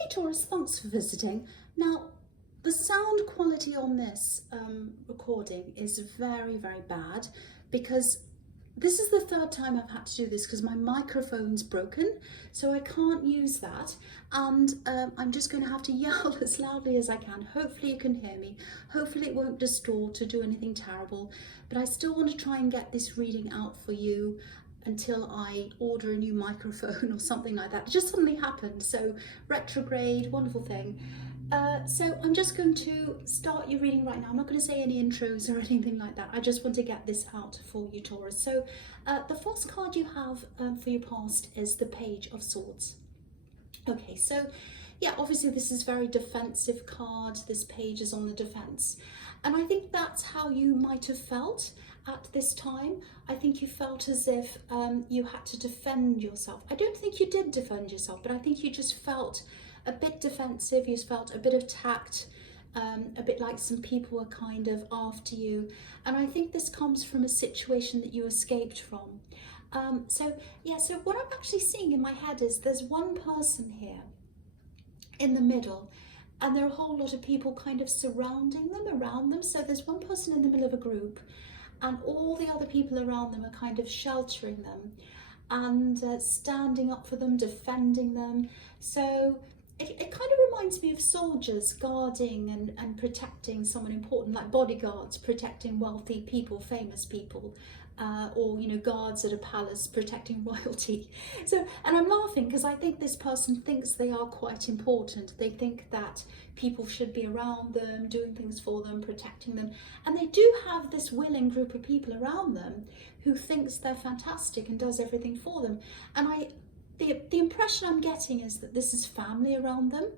Hey Taurus, thanks for visiting. Now, the sound quality on this recording is very, very bad because this is the third time I've had to do this because my microphone's broken, so I can't use that. And I'm just going to have to yell as loudly as I can. Hopefully you can hear me. Hopefully it won't distort or do anything terrible. But I still want to try and get this reading out for you until I order a new microphone or something like that. It just suddenly happened. So retrograde, wonderful thing. So I'm just going to start your reading right now. I'm not going to say any intros or anything like that. I just want to get this out for you, Taurus. So the first card you have for your past is the Page of Swords. Okay, so yeah, obviously this is a very defensive card. This page is on the defense. And I think that's how you might have felt at this time. I think you felt as if you had to defend yourself. I don't think you did defend yourself, but I think you just felt a bit defensive. You felt a bit attacked, a bit like some people were kind of after you. And I think this comes from a situation that you escaped from. So what I'm actually seeing in my head is there's one person here in the middle, and there are a whole lot of people kind of surrounding them, around them. So there's one person in the middle of a group, and all the other people around them are kind of sheltering them and standing up for them, defending them. So it kind of reminds me of soldiers guarding and protecting someone important, like bodyguards protecting wealthy people, famous people, or, you know, guards at a palace protecting royalty. So, and I'm laughing because I think this person thinks they are quite important. They think that people should be around them, doing things for them, protecting them. And they do have this willing group of people around them who thinks they're fantastic and does everything for them. And the impression I'm getting is that this is family around them,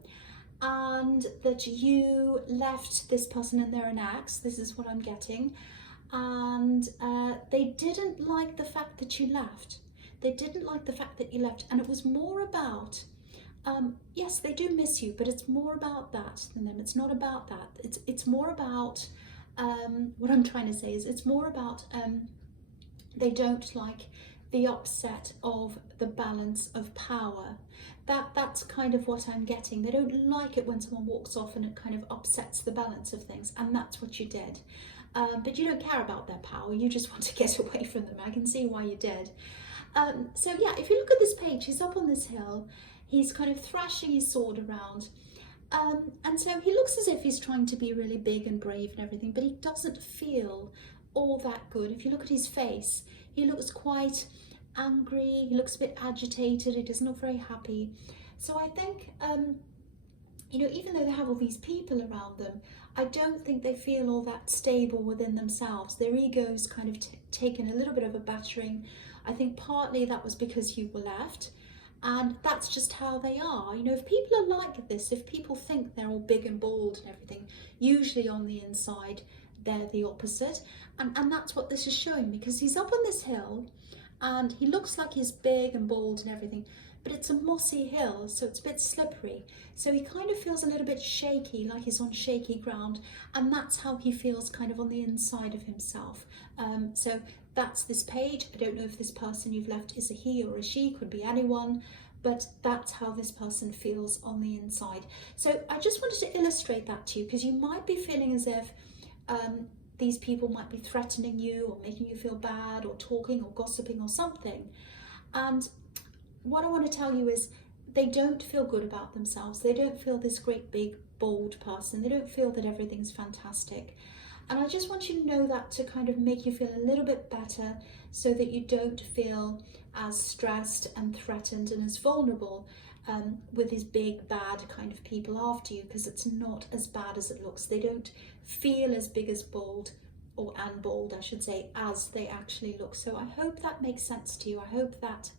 and that you left this person and they're an ex. This is what I'm getting. And they didn't like the fact that you left. They didn't like the fact that you left. And it was more about, yes, they do miss you, but it's more about that than them. It's not about that. It's more about, what I'm trying to say is it's more about they don't like the upset of the balance of power. That's kind of what I'm getting. They don't like it when someone walks off and it kind of upsets the balance of things, and that's what you did. But you don't care about their power, you just want to get away from them. I can see why you did. So yeah, if you look at this page, he's up on this hill, he's kind of thrashing his sword around, and so he looks as if he's trying to be really big and brave and everything, but he doesn't feel all that good. If you look at his face, he looks quite angry, he looks a bit agitated, he doesn't look very happy. So I think, you know, even though they have all these people around them, I don't think they feel all that stable within themselves. Their ego's kind of taken a little bit of a battering. I think partly that was because you were left, and that's just how they are. You know, if people are like this, if people think they're all big and bold and everything, usually on the inside they're the opposite. And that's what this is showing, because he's up on this hill and he looks like he's big and bold and everything, but it's a mossy hill, so it's a bit slippery. So he kind of feels a little bit shaky, like he's on shaky ground, and that's how he feels kind of on the inside of himself. So that's this page. I don't know if this person you've left is a he or a she, could be anyone, but that's how this person feels on the inside. So I just wanted to illustrate that to you, because you might be feeling as if these people might be threatening you or making you feel bad or talking or gossiping or something. And what I want to tell you is they don't feel good about themselves. They don't feel this great big bold person. They don't feel that everything's fantastic. And I just want you to know that to kind of make you feel a little bit better, so that you don't feel as stressed and threatened and as vulnerable with these big bad kind of people after you, because it's not as bad as it looks. They don't feel as big as bold, and bold I should say, as they actually look. So I hope that makes sense to you. I hope that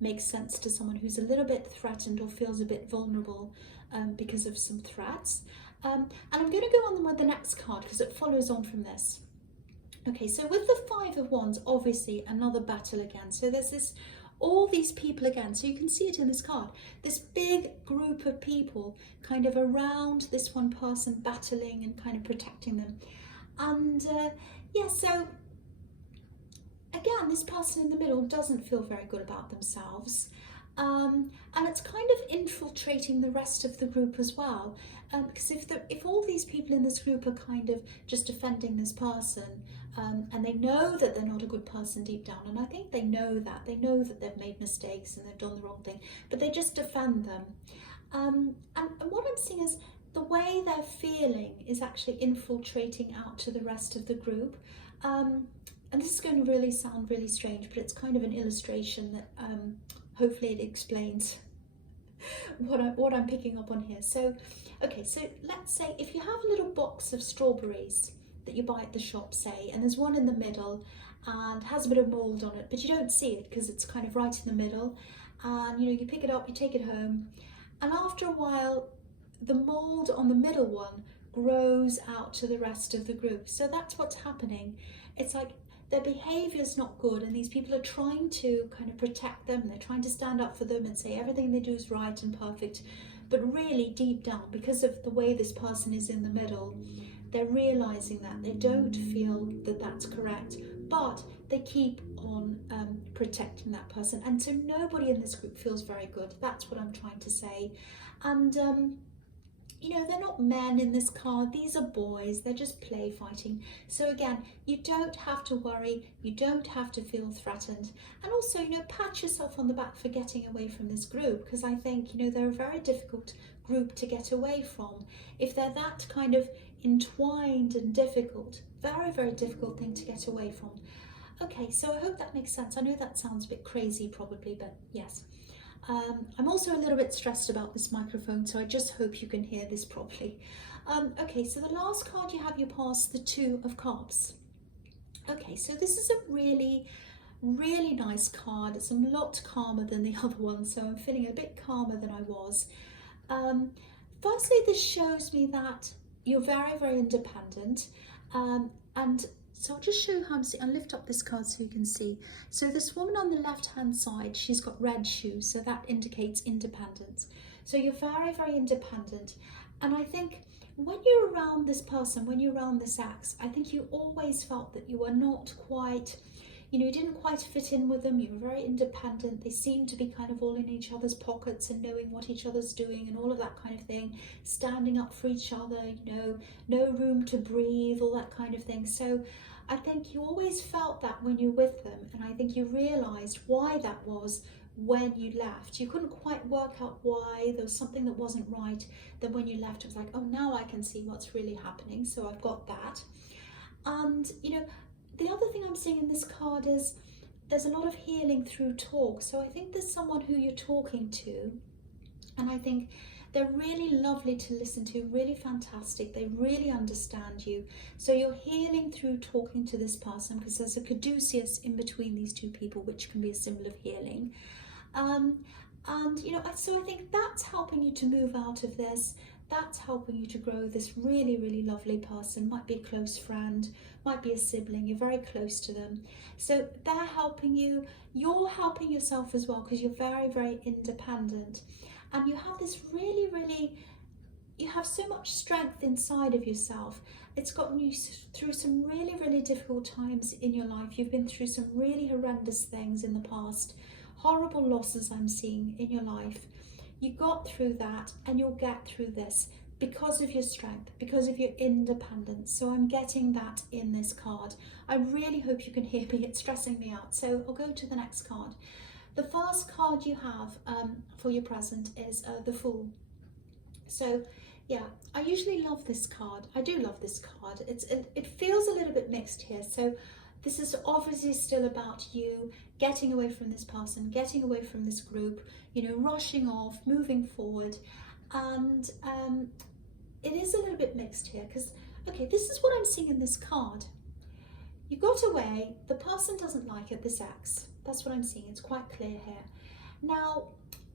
makes sense to someone who's a little bit threatened or feels a bit vulnerable because of some threats. And I'm going to go on with the next card because it follows on from this. Okay, so with the Five of Wands, obviously another battle again. So there's all these people again. So you can see it in this card. This big group of people kind of around this one person, battling and kind of protecting them. And yeah, so again, this person in the middle doesn't feel very good about themselves. And it's kind of infiltrating the rest of the group as well. Because if all these people in this group are kind of just defending this person, and they know that they're not a good person deep down, and I think they know that they've made mistakes and they've done the wrong thing, but they just defend them. And what I'm seeing is the way they're feeling is actually infiltrating out to the rest of the group. And this is going to really sound really strange, but it's kind of an illustration that hopefully it explains what I'm picking up on here. So, okay, so let's say if you have a little box of strawberries that you buy at the shop, say, and there's one in the middle and has a bit of mold on it, but you don't see it because it's kind of right in the middle, and you pick it up, you take it home, and after a while the mold on the middle one grows out to the rest of the group. So that's what's happening. It's like their behavior's not good, and these people are trying to kind of protect them, they're trying to stand up for them and say everything they do is right and perfect, but really deep down, because of the way this person is in the middle, they're realizing that they don't feel that that's correct, but they keep on protecting that person, and so nobody in this group feels very good. That's what I'm trying to say. And they're not men in this card, these are boys, they're just play fighting. So again, you don't have to worry, you don't have to feel threatened. And also, pat yourself on the back for getting away from this group, because I think, they're a very difficult group to get away from. If they're that kind of entwined and difficult, very, very difficult thing to get away from. Okay, so I hope that makes sense. I know that sounds a bit crazy probably, but yes. I'm also a little bit stressed about this microphone, so I just hope you can hear this properly. Okay, so the last card you have, you pass the Two of Cups. Okay, so this is a really, really nice card. It's a lot calmer than the other one, so I'm feeling a bit calmer than I was. Firstly, this shows me that you're very, very independent, and so I'll just show you how I'm seeing. I'll lift up this card so you can see. So this woman on the left-hand side, she's got red shoes, so that indicates independence. So you're very, very independent. And I think when you're around this person, when you're around this ex, I think you always felt that you were not quite, you didn't quite fit in with them. You were very independent. They seemed to be kind of all in each other's pockets and knowing what each other's doing and all of that kind of thing, standing up for each other, no room to breathe, all that kind of thing. So I think you always felt that when you're with them, and I think you realised why that was when you left. You couldn't quite work out why, there was something that wasn't right. Then when you left, it was like, oh, now I can see what's really happening, so I've got that. And the other thing I'm seeing in this card is there's a lot of healing through talk. So I think there's someone who you're talking to, and I think they're really lovely to listen to, really fantastic. They really understand you. So you're healing through talking to this person, because there's a caduceus in between these two people, which can be a symbol of healing. So I think that's helping you to move out of this. That's helping you to grow this really, really lovely person. Might be a close friend, might be a sibling, you're very close to them. So they're helping you, you're helping yourself as well, because you're very, very independent. And you have this really, really, you have so much strength inside of yourself. It's gotten you through some really, really difficult times in your life. You've been through some really horrendous things in the past, horrible losses I'm seeing in your life. You got through that, and you'll get through this because of your strength, because of your independence. So I'm getting that in this card. I really hope you can hear me. It's stressing me out. So I'll go to the next card. The first card you have for your present is the Fool. So yeah, I usually love this card. I do love this card. It feels a little bit mixed here. So this is obviously still about you getting away from this person, getting away from this group, rushing off, moving forward. And it is a little bit mixed here because, okay, this is what I'm seeing in this card. You got away, the person doesn't like it, this ex. That's what I'm seeing, it's quite clear here. Now,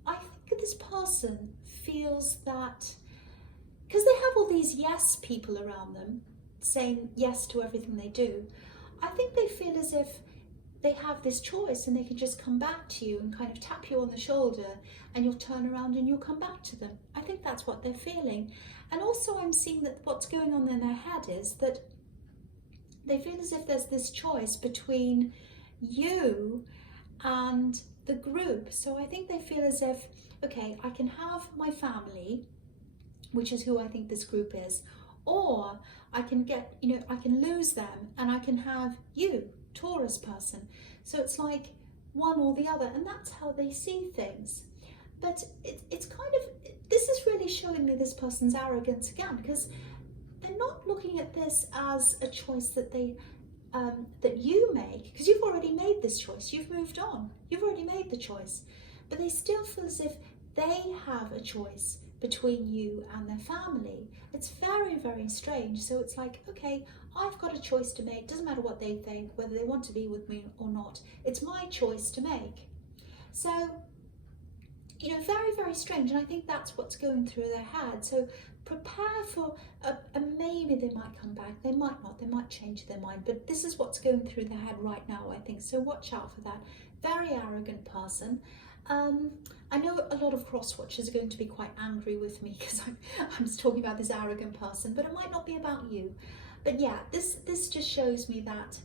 I think this person feels that, because they have all these yes people around them, saying yes to everything they do, I think they feel as if they have this choice and they can just come back to you and kind of tap you on the shoulder and you'll turn around and you'll come back to them. I think that's what they're feeling. And also I'm seeing that what's going on in their head is that they feel as if there's this choice between you and the group. So I think they feel as if okay, I can have my family, which is who I think this group is, or I can get, I can lose them and I can have you, Taurus person. So it's like one or the other, and that's how they see things. But it's kind of, this is really showing me this person's arrogance again, because they're not looking at this as a choice that that you make, because you've already made this choice, you've moved on, you've already made the choice, but they still feel as if they have a choice between you and their family. It's very, very strange. So it's like, okay, I've got a choice to make. Doesn't matter what they think, whether they want to be with me or not. It's my choice to make. So, very, very strange. And I think that's what's going through their head. So prepare for a maybe they might come back. They might not. They might change their mind. But this is what's going through their head right now, I think. So watch out for that. Very arrogant person. I know a lot of cross-watchers are going to be quite angry with me because I'm just talking about this arrogant person, but it might not be about you. But yeah, this just shows me that,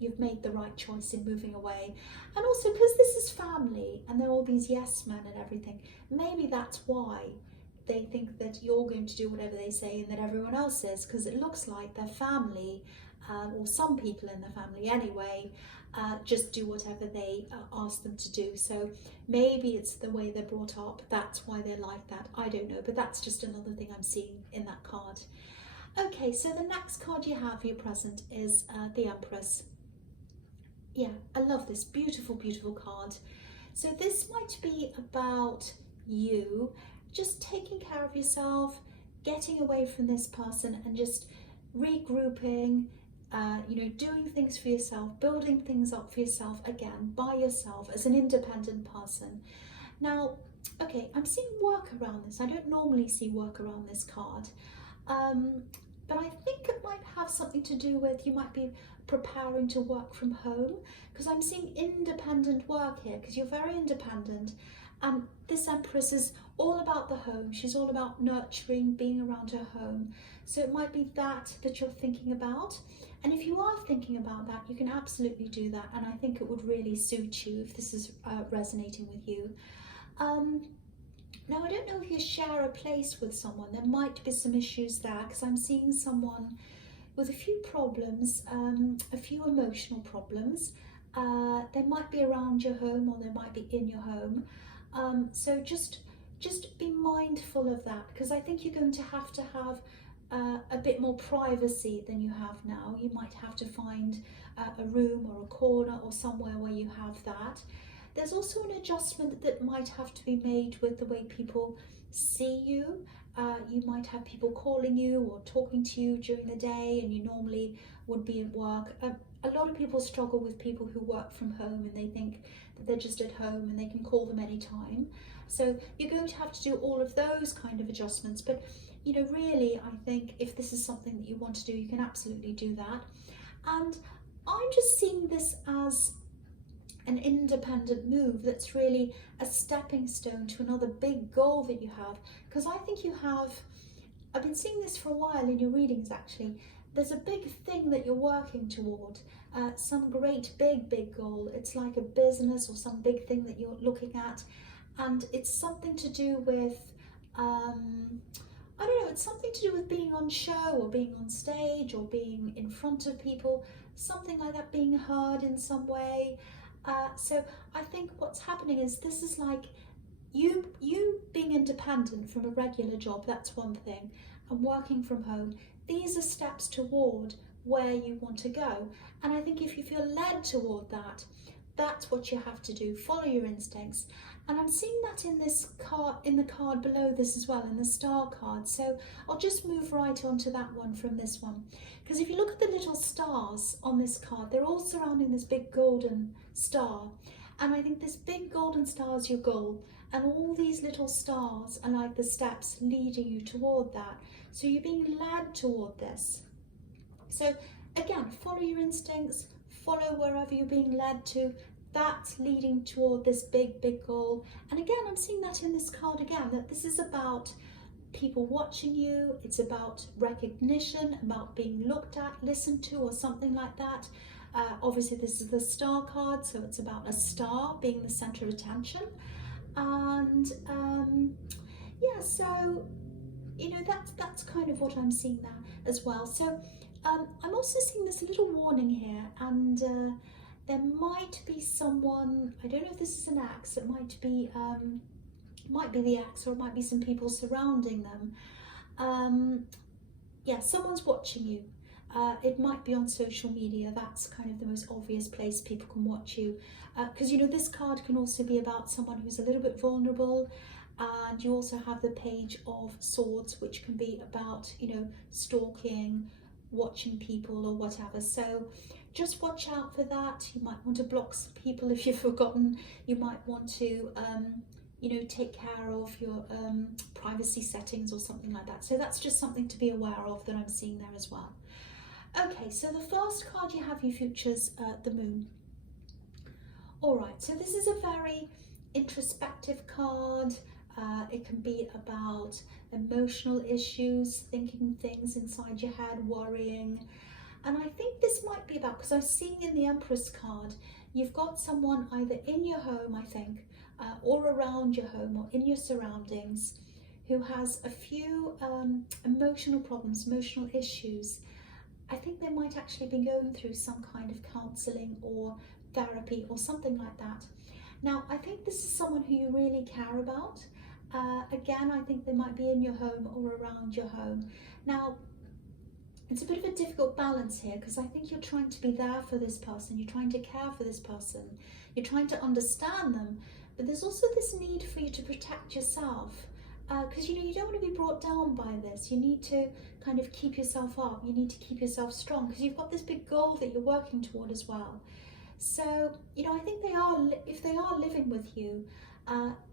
you've made the right choice in moving away. And also because this is family and they're all these yes men and everything, maybe that's why they think that you're going to do whatever they say and that everyone else is, because it looks like their family, or some people in the family anyway, just do whatever they ask them to do. So maybe it's the way they're brought up, that's why they're like that, I don't know, but that's just another thing I'm seeing in that card. Okay, so the next card you have for your present is the Empress. Yeah, I love this, beautiful, beautiful card. So this might be about you just taking care of yourself, getting away from this person and just regrouping, doing things for yourself, building things up for yourself again, by yourself, as an independent person. Now, okay, I'm seeing work around this. I don't normally see work around this card, but I think it might have something to do with, you might be preparing to work from home, because I'm seeing independent work here, because you're very independent. And this Empress is all about the home. She's all about nurturing, being around her home. So it might be that you're thinking about. And if you are thinking about that, you can absolutely do that. And I think it would really suit you if this is resonating with you. Now, I don't know if you share a place with someone. There might be some issues there, because I'm seeing someone with a few problems, a few emotional problems. They might be around your home or they might be in your home. So just be mindful of that, because I think you're going to have a bit more privacy than you have now. You might have to find a room or a corner or somewhere where you have that. There's also an adjustment that might have to be made with the way people see you. You might have people calling you or talking to you during the day, and you normally would be at work. A lot of people struggle with people who work from home, and they think that they're just at home and they can call them anytime. So you're going to have to do all of those kind of adjustments. But really, I think if this is something that you want to do, you can absolutely do that. And I'm just seeing this as an independent move that's really a stepping stone to another big goal that you have. Because I think I've been seeing this for a while in your readings actually. There's a big thing that you're working toward, some great big goal. It's like a business or some big thing that you're looking at, and it's something to do with, I don't know, it's something to do with being on show or being on stage or being in front of people, something like that, being heard in some way. So I think what's happening is this is like you being independent from a regular job, that's one thing, and working from home. These are steps toward where you want to go. And I think if you feel led toward that, that's what you have to do. Follow your instincts. And I'm seeing that in this card, in the card below this as well, in the star card. So I'll just move right on to that one from this one. Because if you look at the little stars on this card, they're all surrounding this big golden star. And I think this big golden star is your goal. And all these little stars are like the steps leading you toward that. So you're being led toward this. So again, follow your instincts, follow wherever you're being led to. That's leading toward this big goal. And again, I'm seeing that in this card again, that this is about people watching you. It's about recognition, about being looked at, listened to, or something like that. Obviously, this is the star card, so it's about a star being the center of attention. And yeah, so you know, that's kind of what I'm seeing there as well. So I'm also seeing this little warning here, and there might be someone, I don't know if this is an ex, it might be the ex, or it might be some people surrounding them. Yeah, someone's watching you. It might be on social media. That's kind of the most obvious place people can watch you, because you know, this card can also be about someone who's a little bit vulnerable. And you also have the Page of Swords, which can be about, you know, stalking, watching people or whatever. So just watch out for that. You might want to block some people if you've forgotten. You might want to you know, take care of your privacy settings or something like that. So that's just something to be aware of that I'm seeing there as well. Okay, so the first card you have, you features the Moon. All right, so this is a very introspective card. It can be about emotional issues, thinking things inside your head, worrying. And I think this might be about, because I'm seeing in the Empress card, you've got someone either in your home, I think, or around your home or in your surroundings, who has a few emotional problems, emotional issues. I think they might actually be going through some kind of counselling or therapy or something like that. Now, I think this is someone who you really care about. Again, I think they might be in your home or around your home. Now, it's a bit of a difficult balance here, because I think you're trying to be there for this person, you're trying to care for this person, you're trying to understand them, but there's also this need for you to protect yourself, because you know, you don't want to be brought down by this. You need to kind of keep yourself up, you need to keep yourself strong, because you've got this big goal that you're working toward as well. So, you know, I think if they are living with you,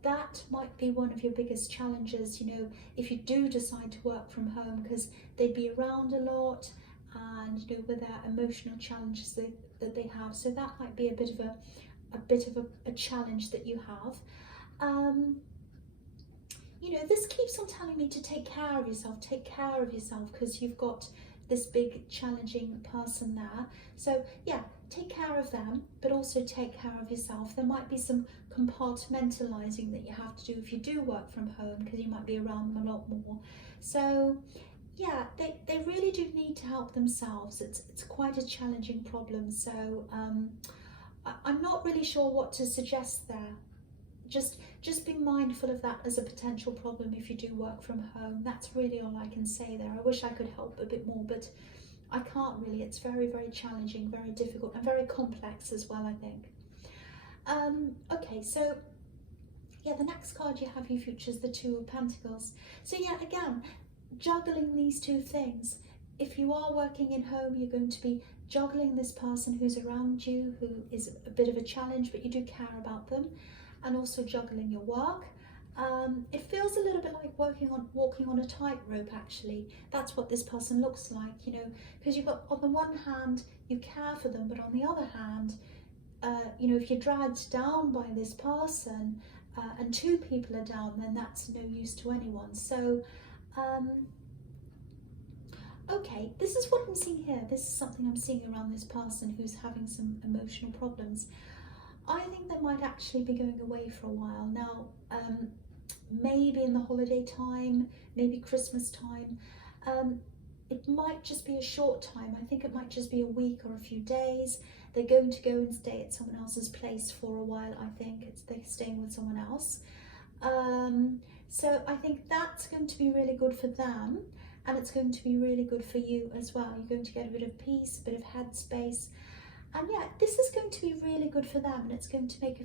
that might be one of your biggest challenges, you know, if you do decide to work from home, because they'd be around a lot, and you know, with their emotional challenges that they have. So that might be a bit of a challenge that you have. You know, this keeps on telling me to take care of yourself, because you've got this big challenging person there. So yeah, take care of them, but also take care of yourself. There might be some compartmentalizing that you have to do if you do work from home, because you might be around them a lot more. So yeah, they really do need to help themselves. It's quite a challenging problem. So I'm not really sure what to suggest there. Just be mindful of that as a potential problem if you do work from home. That's really all I can say there. I wish I could help a bit more, but I can't really. It's very, very challenging, very difficult, and very complex as well, I think. Okay, so yeah, the next card you have, you features the Two of Pentacles. So yeah, again, juggling these two things. If you are working in home, you're going to be juggling this person who's around you, who is a bit of a challenge, but you do care about them, and also juggling your work. It feels a little bit like walking on a tightrope, actually. That's what this person looks like, you know, because you've got, on the one hand, you care for them, but on the other hand, you know, if you're dragged down by this person, and two people are down, then that's no use to anyone. So, okay, this is what I'm seeing here. This is something I'm seeing around this person who's having some emotional problems. I think they might actually be going away for a while now. Maybe in the holiday time, maybe Christmas time. It might just be a short time. I think it might just be a week or a few days. They're going to go and stay at someone else's place for a while. I think they're staying with someone else. So I think that's going to be really good for them, and it's going to be really good for you as well. You're going to get a bit of peace, a bit of headspace. And yeah, this is going to be really good for them, and it's going to make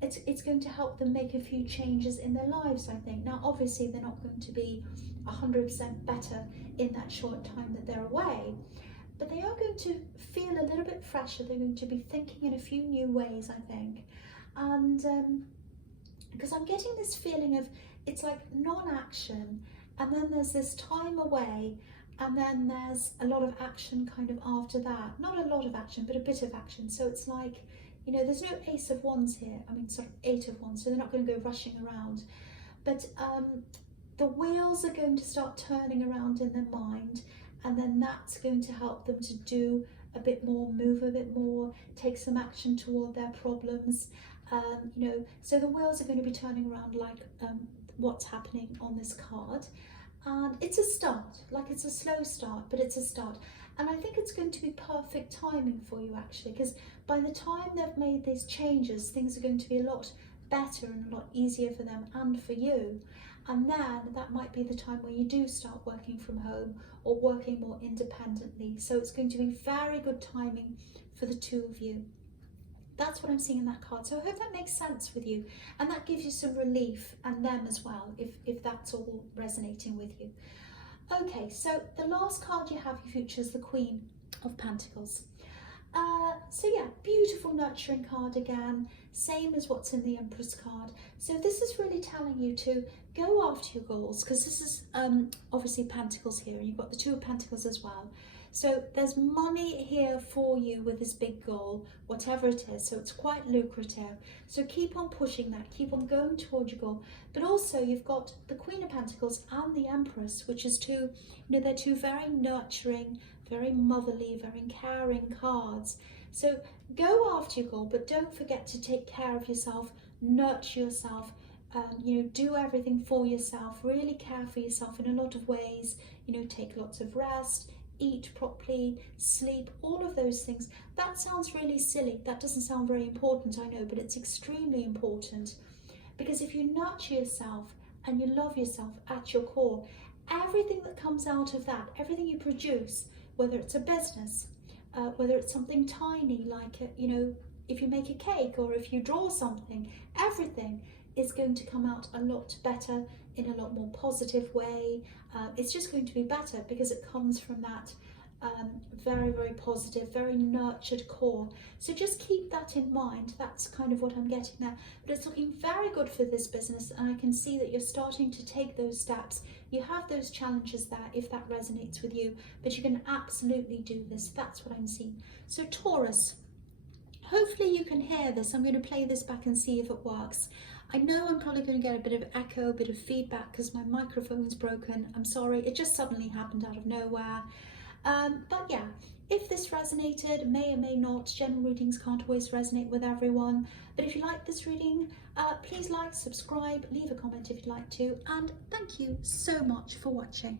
it's going to help them make a few changes in their lives, I think. Now, obviously, they're not going to be 100% better in that short time that they're away, but they are going to feel a little bit fresher. They're going to be thinking in a few new ways, I think. And because I'm getting this feeling of, it's like non-action, and then there's this time away, and then there's a lot of action kind of after that. Not a lot of action, but a bit of action. So it's like, you know, there's no Ace of Wands here. I mean, sort of Eight of Wands, so they're not going to go rushing around. But the wheels are going to start turning around in their mind, and then that's going to help them to do a bit more, move a bit more, take some action toward their problems. You know, so the wheels are going to be turning around like what's happening on this card. And it's a start, like it's a slow start, but it's a start. And I think it's going to be perfect timing for you actually, because by the time they've made these changes, things are going to be a lot better and a lot easier for them and for you. And then that might be the time where you do start working from home or working more independently. So it's going to be very good timing for the two of you. That's what I'm seeing in that card. So I hope that makes sense with you, and that gives you some relief, and them as well, if that's all resonating with you. Okay, so the last card you have, your future, is the Queen of Pentacles. So yeah, beautiful nurturing card again, same as what's in the Empress card. So this is really telling you to go after your goals, because this is obviously Pentacles here, and you've got the Two of Pentacles as well. So there's money here for you with this big goal, whatever it is. So it's quite lucrative. So keep on pushing that, keep on going towards your goal. But also you've got the Queen of Pentacles and the Empress, which is two, you know, they're two very nurturing, very motherly, very caring cards. So go after your goal, but don't forget to take care of yourself, nurture yourself, you know, do everything for yourself, really care for yourself in a lot of ways, you know, take lots of rest, eat properly, sleep, all of those things. That sounds really silly. That doesn't sound very important, I know, but it's extremely important, because if you nurture yourself and you love yourself at your core, everything that comes out of that, everything you produce, whether it's a business, whether it's something tiny like, you know, if you make a cake or if you draw something, everything is going to come out a lot better, in a lot more positive way. It's just going to be better because it comes from that very, very positive, very nurtured core. So just keep that in mind. That's kind of what I'm getting there. But it's looking very good for this business, and I can see that you're starting to take those steps. You have those challenges there, if that resonates with you, but you can absolutely do this. That's what I'm seeing. So Taurus, hopefully you can hear this. I'm going to play this back and see if it works. I know I'm probably going to get a bit of echo, a bit of feedback, because my microphone's broken. I'm sorry, it just suddenly happened out of nowhere. But yeah, if this resonated, may or may not, general readings can't always resonate with everyone. But if you like this reading, please like, subscribe, leave a comment if you'd like to, and thank you so much for watching.